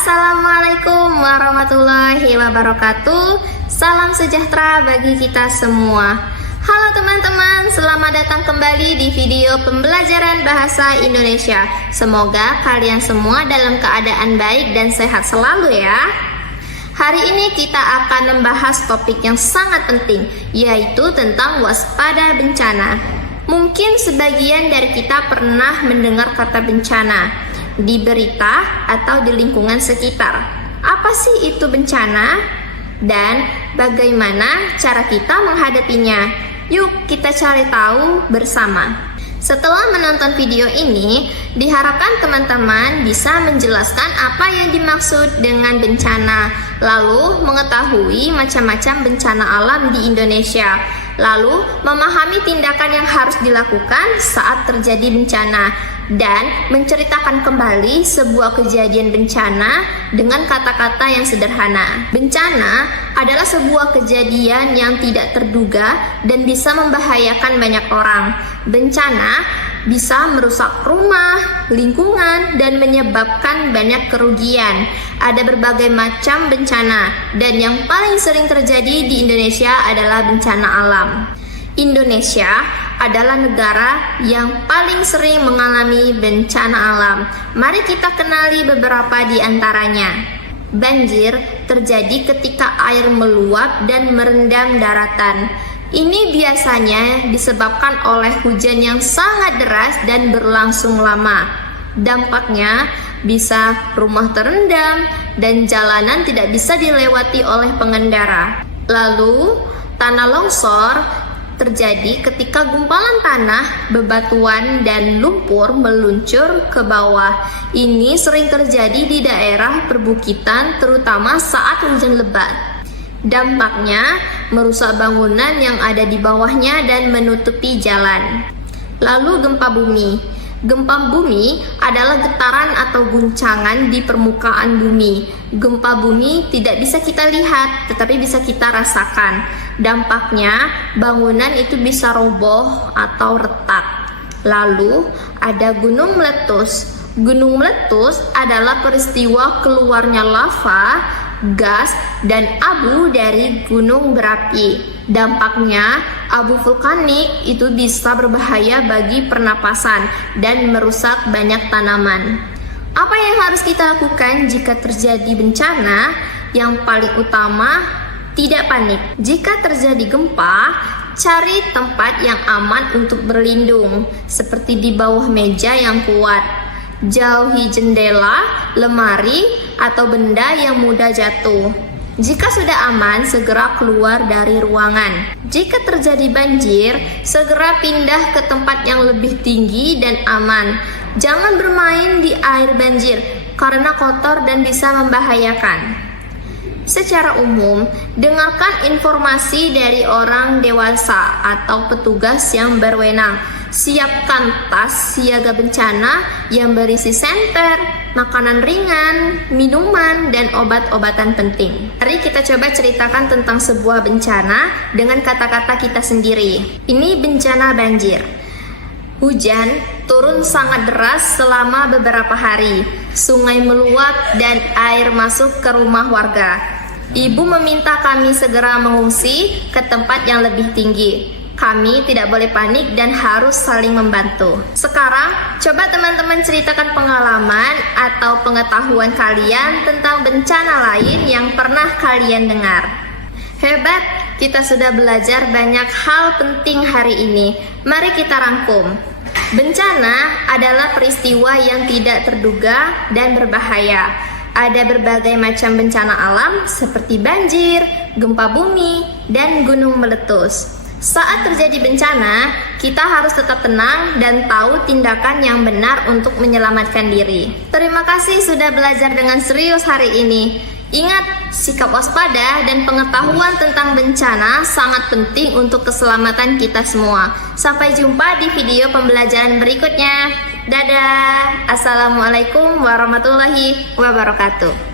Assalamualaikum warahmatullahi wabarakatuh. Salam sejahtera bagi kita semua. Halo teman-teman, selamat datang kembali di video pembelajaran bahasa Indonesia. Semoga kalian semua dalam keadaan baik dan sehat selalu ya. Hari ini kita akan membahas topik yang sangat penting, yaitu tentang waspada bencana. Mungkin sebagian dari kita pernah mendengar kata bencana di berita atau di lingkungan sekitar. Apa sih itu bencana? Dan bagaimana cara kita menghadapinya? Yuk kita cari tahu bersama. Setelah menonton video ini, diharapkan teman-teman bisa menjelaskan apa yang dimaksud dengan bencana, lalu mengetahui macam-macam bencana alam di Indonesia, lalu memahami tindakan yang harus dilakukan saat terjadi bencana, dan menceritakan kembali sebuah kejadian bencana dengan kata-kata yang sederhana. Bencana adalah sebuah kejadian yang tidak terduga dan bisa membahayakan banyak orang. Bencana bisa merusak rumah, lingkungan, dan menyebabkan banyak kerugian. Ada berbagai macam bencana, dan yang paling sering terjadi di Indonesia adalah bencana alam. Indonesia adalah negara yang paling sering mengalami bencana alam. Mari kita kenali beberapa di antaranya. Banjir terjadi ketika air meluap dan merendam daratan. Ini biasanya disebabkan oleh hujan yang sangat deras dan berlangsung lama. Dampaknya bisa rumah terendam dan jalanan tidak bisa dilewati oleh pengendara. Lalu, tanah longsor terjadi ketika gumpalan tanah, bebatuan, dan lumpur meluncur ke bawah. Ini sering terjadi di daerah perbukitan, terutama saat hujan lebat. Dampaknya merusak bangunan yang ada di bawahnya dan menutupi jalan. Lalu gempa bumi. Gempa bumi adalah getaran atau guncangan di permukaan bumi. Gempa bumi tidak bisa kita lihat, tetapi bisa kita rasakan. Dampaknya, bangunan itu bisa roboh atau retak. Lalu, ada gunung meletus. Gunung meletus adalah peristiwa keluarnya lava, gas, dan abu dari gunung berapi. Dampaknya, abu vulkanik itu bisa berbahaya bagi pernapasan dan merusak banyak tanaman. Apa yang harus kita lakukan jika terjadi bencana? Yang paling utama, tidak panik. Jika terjadi gempa, cari tempat yang aman untuk berlindung, seperti di bawah meja yang kuat. Jauhi jendela, lemari, atau benda yang mudah jatuh. Jika sudah aman, segera keluar dari ruangan. Jika terjadi banjir, segera pindah ke tempat yang lebih tinggi dan aman. Jangan bermain di air banjir, karena kotor dan bisa membahayakan. Secara umum, dengarkan informasi dari orang dewasa atau petugas yang berwenang. Siapkan tas siaga bencana yang berisi senter, makanan ringan, minuman, dan obat-obatan penting. Mari kita coba ceritakan tentang sebuah bencana dengan kata-kata kita sendiri. Ini bencana banjir. Hujan turun sangat deras selama beberapa hari. Sungai meluap dan air masuk ke rumah warga. Ibu meminta kami segera mengungsi ke tempat yang lebih tinggi. Kami tidak boleh panik dan harus saling membantu. Sekarang, coba teman-teman ceritakan pengalaman atau pengetahuan kalian tentang bencana lain yang pernah kalian dengar. Hebat, kita sudah belajar banyak hal penting hari ini. Mari kita rangkum. Bencana adalah peristiwa yang tidak terduga dan berbahaya. Ada berbagai macam bencana alam seperti banjir, gempa bumi, dan gunung meletus. Saat terjadi bencana, kita harus tetap tenang dan tahu tindakan yang benar untuk menyelamatkan diri. Terima kasih sudah belajar dengan serius hari ini. Ingat, sikap waspada dan pengetahuan tentang bencana sangat penting untuk keselamatan kita semua. Sampai jumpa di video pembelajaran berikutnya. Dadah. Assalamualaikum warahmatullahi wabarakatuh.